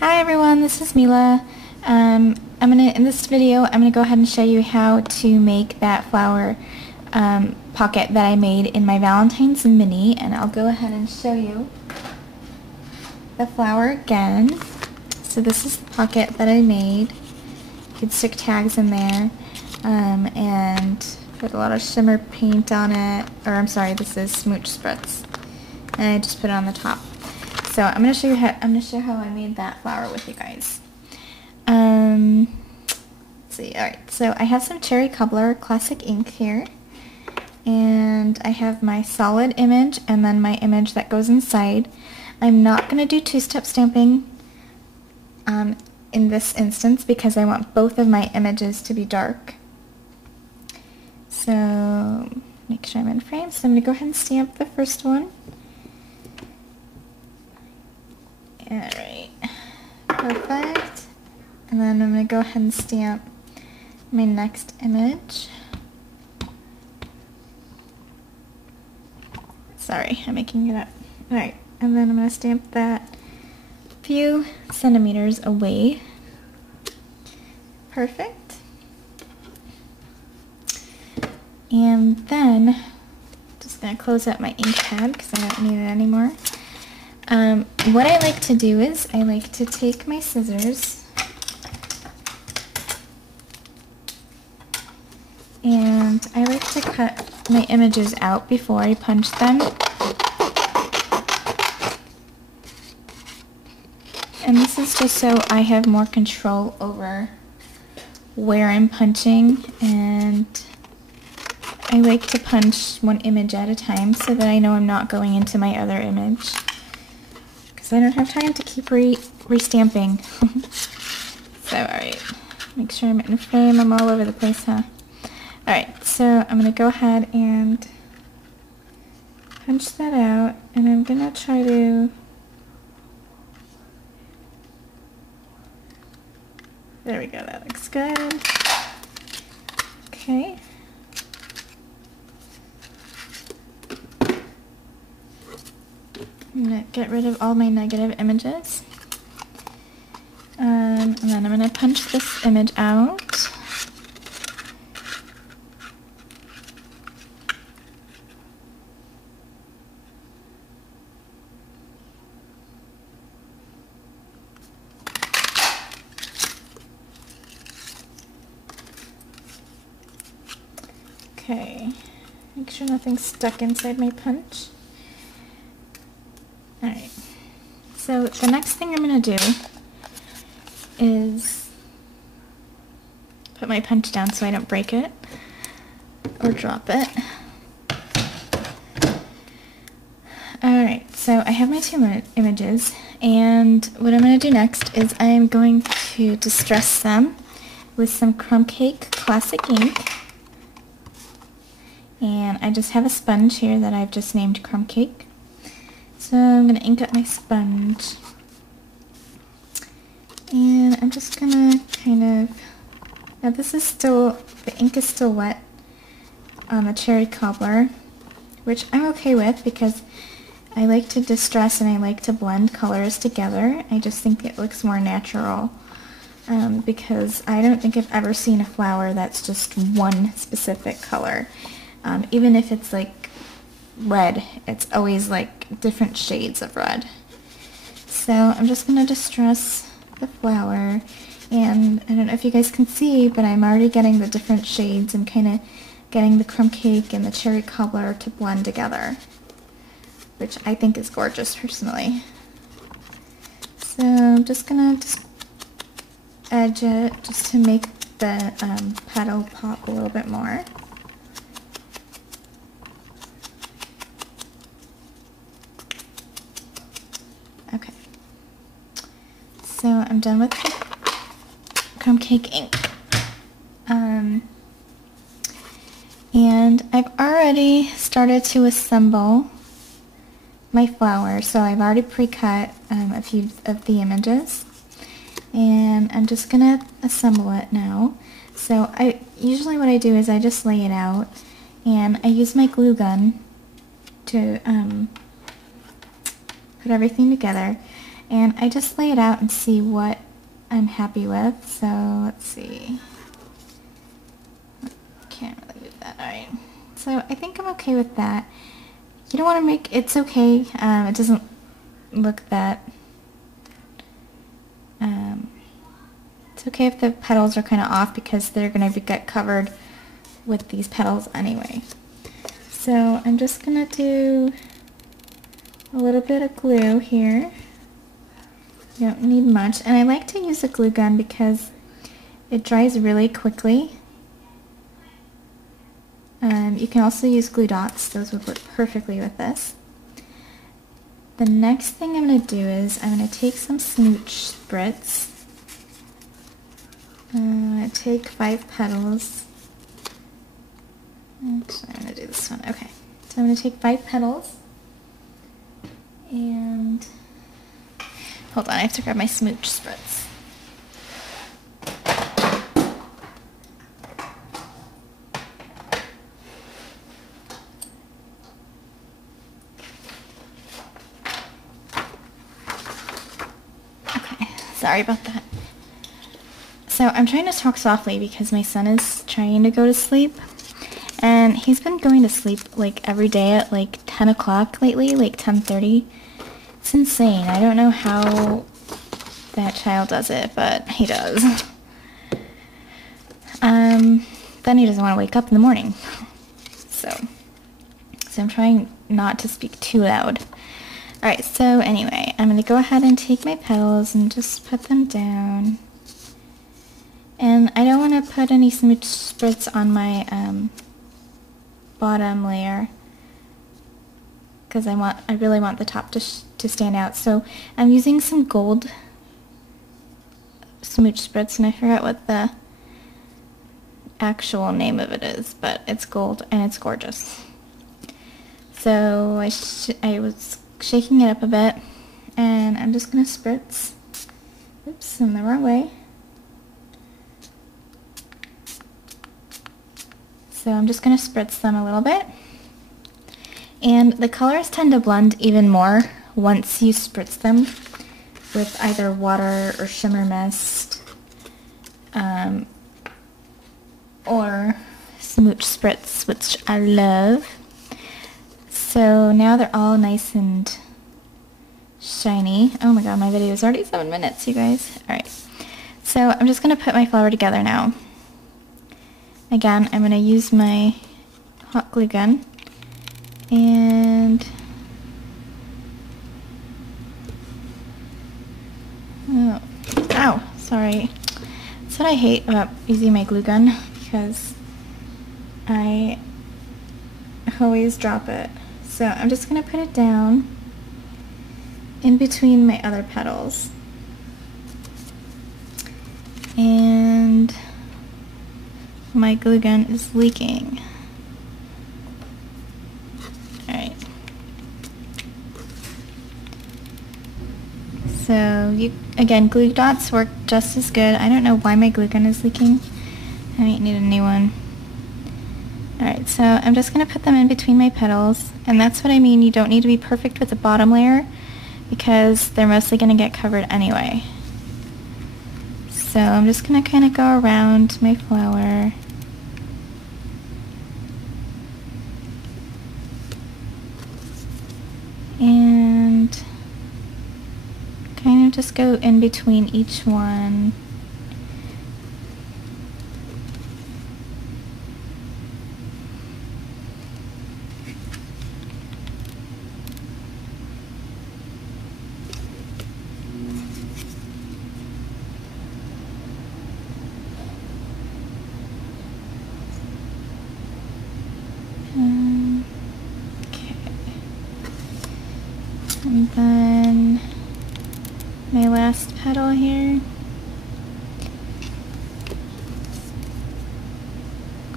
Hi everyone, this is Mila. In this video, I'm gonna go ahead and show you how to make that flower pocket that I made in my Valentine's mini, and I'll go ahead and show you the flower again. So this is the pocket that I made. You could stick tags in there and put a lot of shimmer paint on it, or I'm sorry, this is smooch spritz, and I just put it on the top. So I'm gonna show how I made that flower with you guys. Let's see. All right. So I have some cherry cobbler classic ink here, and I have my solid image and then my image that goes inside. I'm not gonna do two-step stamping in this instance because I want both of my images to be dark. So make sure I'm in frame. So I'm gonna go ahead and stamp the first one. Alright, perfect. And then I'm going to go ahead and stamp my next image. Sorry, I'm making it up. Alright, and then I'm going to stamp that a few centimeters away. Perfect. And then, just going to close out my ink pad because I don't need it anymore. What I like to do is I like to take my scissors and I like to cut my images out before I punch them. And this is just so I have more control over where I'm punching, and I like to punch one image at a time so that I know I'm not going into my other image. I don't have time to keep re-stamping. So, alright. Make sure I'm in frame. I'm all over the place, huh? Alright, so I'm going to go ahead and punch that out, and I'm going to try to... There we go, that looks good. Okay. I'm going to get rid of all my negative images. And then I'm going to punch this image out. Okay, make sure nothing's stuck inside my punch. Alright, so the next thing I'm going to do is put my punch down so I don't break it or drop it. Alright, so I have my two images, and what I'm going to do next is I am going to distress them with some crumb cake classic ink. And I just have a sponge here that I've just named crumb cake. So I'm going to ink up my sponge, and I'm just going to kind of, now this is still, the ink is still wet on the cherry cobbler, which I'm okay with because I like to distress and I like to blend colors together. I just think it looks more natural because I don't think I've ever seen a flower that's just one specific color. Even if it's like red, it's always like different shades of red. So I'm just going to distress the flower, and I don't know if you guys can see, but I'm already getting the different shades and kind of getting the crumb cake and the cherry cobbler to blend together, which I think is gorgeous personally. So I'm just going to edge it just to make the petal pop a little bit more. Okay, so I'm done with the crumb cake ink. And I've already started to assemble my flower, so I've already pre-cut a few of the images, and I'm just gonna assemble it now. So usually what I do is I just lay it out, and I use my glue gun to put everything together, And I just lay it out and see what I'm happy with. So let's see. Can't really move that. Alright. So I think I'm okay with that. You don't want to make, it's okay. It doesn't look that, it's okay if the petals are kind of off because they're going to get covered with these petals anyway. So I'm just going to do a little bit of glue here. You don't need much. And I like to use a glue gun because it dries really quickly. You can also use glue dots. Those would work perfectly with this. The next thing I'm going to do is I'm going to take some smooch spritz. I'm going to take 5 petals. Actually, I'm going to do this one. Okay. So I'm going to take 5 petals. And hold on, I have to grab my smooch spritz. Okay, sorry about that. So I'm trying to talk softly because my son is trying to go to sleep. And he's been going to sleep like every day at like 10 o'clock lately, like 10:30. It's insane. I don't know how that child does it, but he does. Then he doesn't want to wake up in the morning. So I'm trying not to speak too loud. Alright, so anyway, I'm going to go ahead and take my petals and just put them down. And I don't want to put any smooch spritz on my bottom layer because I really want the top to stand out. So I'm using some gold smooch spritz, and I forgot what the actual name of it is, but it's gold and it's gorgeous. So I was shaking it up a bit, and I'm just gonna spritz. Oops, in the wrong way. So I'm just gonna spritz them a little bit. And the colors tend to blend even more once you spritz them with either water or shimmer mist or smooch spritz, which I love. So now they're all nice and shiny. Oh my god, my video is already 7 minutes, you guys. Alright, so I'm just going to put my flower together now. Again, I'm going to use my hot glue gun and oh, ow, sorry. That's what I hate about using my glue gun, because I always drop it. So I'm just going to put it down in between my other petals. And my glue gun is leaking. Alright. So, again, glue dots work just as good. I don't know why my glue gun is leaking. I might need a new one. Alright, so I'm just going to put them in between my petals. And that's what I mean, you don't need to be perfect with the bottom layer, because they're mostly going to get covered anyway. So I'm just going to kind of go around my flower. And kind of just go in between each one. And then my last petal here,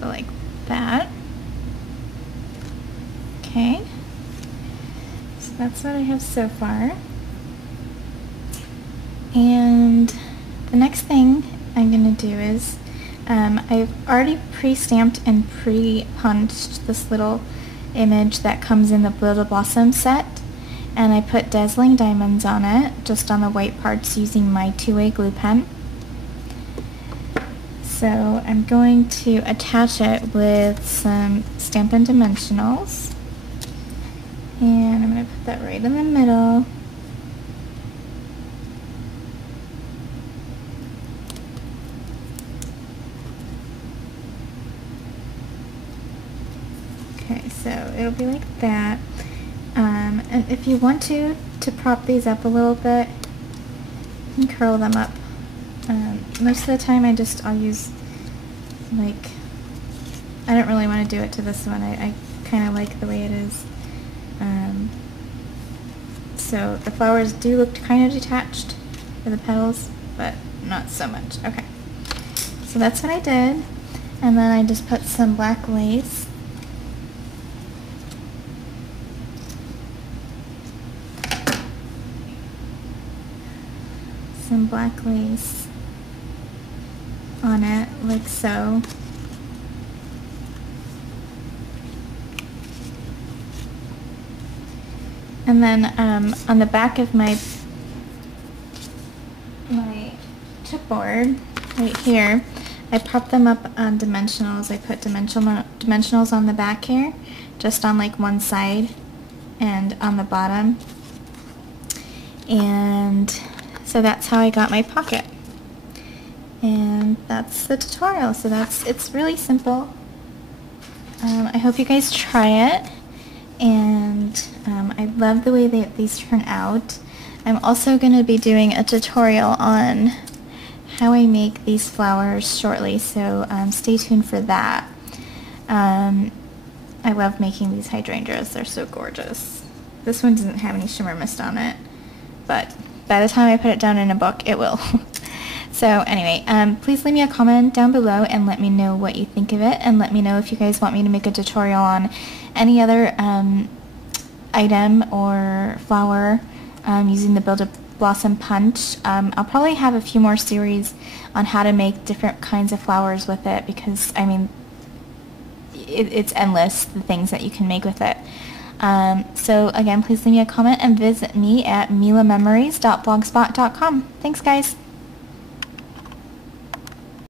go like that. Okay, so that's what I have so far. And the next thing I'm going to do is I've already pre-stamped and pre-punched this little image that comes in the Little Blossom set. and I put dazzling diamonds on it, just on the white parts using my two-way glue pen. So I'm going to attach it with some Stampin' Dimensionals, and I'm going to put that right in the middle. Okay, so it'll be like that. And if you want to prop these up a little bit, you can curl them up. Most of the time I'll use, like, I don't really want to do it to this one. I kind of like the way it is. So the flowers do look kind of detached for the petals, but not so much. Okay, so that's what I did. And then I just put some black lace. Some black lace on it, like so. And then on the back of my chipboard, right here, I propped them up on dimensionals. I put dimensionals on the back here, just on like one side and on the bottom. And so that's how I got my pocket. And that's the tutorial. So it's really simple. I hope you guys try it. And I love the way that these turn out. I'm also going to be doing a tutorial on how I make these flowers shortly, so stay tuned for that. I love making these hydrangeas. They're so gorgeous. This one doesn't have any shimmer mist on it, but by the time I put it down in a book, it will. So anyway, please leave me a comment down below and let me know what you think of it, and let me know if you guys want me to make a tutorial on any other item or flower using the Build a Blossom Punch. I'll probably have a few more series on how to make different kinds of flowers with it, because I mean it's endless, the things that you can make with it. So again, please leave me a comment and visit me at milamemories.blogspot.com. Thanks guys!